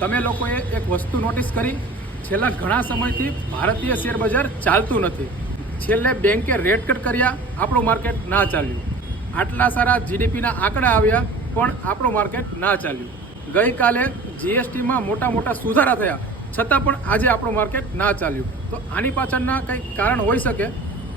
તમે લોકોએ એક વસ્તુ નોટિસ કરી, છેલ્લા ઘણા સમયથી ભારતીય શેર બજાર ચાલતું નથી. છેલ્લે બેંકે રેટ કટ કર્યા, આપણું માર્કેટ ના ચાલ્યું. આટલા સારા જીડીપીના આંકડા આવ્યા પણ આપણું માર્કેટ ના ચાલ્યું. ગઈકાલે જીએસટીમાં મોટા સુધારા થયા છતાં પણ આજે આપણું માર્કેટ ના ચાલ્યું. તો આની પાછળના કંઈક કારણ હોઈ શકે.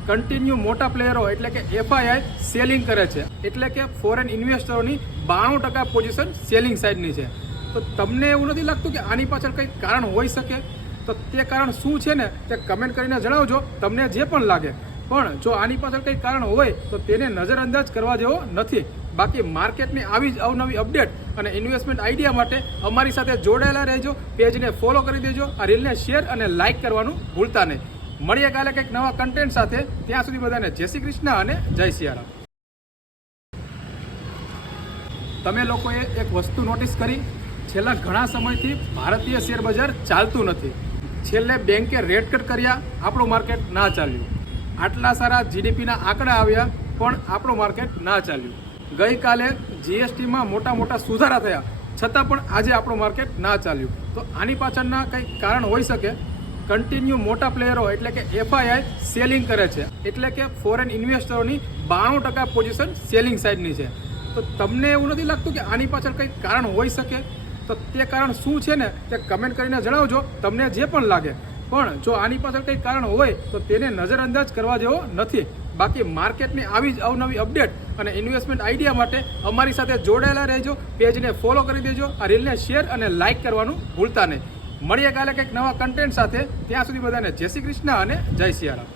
કન્ટિન્યુ મોટા પ્લેયરો એટલે કે એફઆઈઆઈ સેલિંગ કરે છે, એટલે કે ફોરેન ઇન્વેસ્ટરોની 92% પોઝિશન સેલિંગ સાઇડની છે. તો તમને એવું નથી લાગતું કે આની પાછળ કંઈક કારણ હોઈ શકે? તો તે કારણ શું છે ને તે કમેન્ટ કરીને જણાવજો, તમને જે પણ લાગે. પણ જો આની પાછળ કંઈક કારણ હોય તો તેને નજરઅંદાજ કરવા જેવો નથી. બાકી માર્કેટની આવી જ અવનવી અપડેટ અને ઇન્વેસ્ટમેન્ટ આઈડિયા માટે અમારી સાથે જોડાયેલા રહેજો. પેજને ફોલો કરી દેજો, આ રીલને શેર અને લાઇક કરવાનું ભૂલતા નહીં. મળીએ કાલે કંઈક નવા કન્ટેન્ટ સાથે. ત્યાં સુધી બધાને જય શ્રી કૃષ્ણ અને જય સિયારામ. તમે લોકોએ એક વસ્તુ નોટિસ કરી, છેલ્લા ઘણા સમયથી ભારતીય શેર બજાર ચાલતું નથી. છેલ્લે બેંકે રેટ કટ કર્યા, આપણું માર્કેટ ના ચાલ્યું. આટલા સારા જીડીપીના આંકડા આવ્યા પણ આપણું માર્કેટ ના ચાલ્યું. ગઈકાલે જીએસટીમાં મોટા સુધારા થયા છતાં પણ આજે આપણું માર્કેટ ના ચાલ્યું. તો આની પાછળના કંઈક કારણ હોઈ શકે. કન્ટિન્યુ મોટા પ્લેયરો એટલે કે એફઆઈઆઈ સેલિંગ કરે છે, એટલે કે ફોરેન ઇન્વેસ્ટરોની 92% પોઝિશન સેલિંગ સાઇડની છે. તો તમને એવું નથી લાગતું કે આની પાછળ કંઈક કારણ હોઈ શકે? તો તે કારણ શું છે ને તે કમેન્ટ કરીને જણાવજો, તમને જે પણ લાગે. પણ જો આની પાછળ કંઈક કારણ હોય તો તેને નજરઅંદાજ કરવા જેવો નથી. બાકી માર્કેટની આવી જ અવનવી અપડેટ અને ઇન્વેસ્ટમેન્ટ આઈડિયા માટે અમારી સાથે જોડાયેલા રહેજો. પેજને ફોલો કરી દેજો, આ રીલને શેર અને લાઇક કરવાનું ભૂલતા નહીં. મળીએ કાલે કંઈક નવા કન્ટેન્ટ સાથે. ત્યાં સુધી બધાને જય શ્રી કૃષ્ણ અને જય સિયારામ.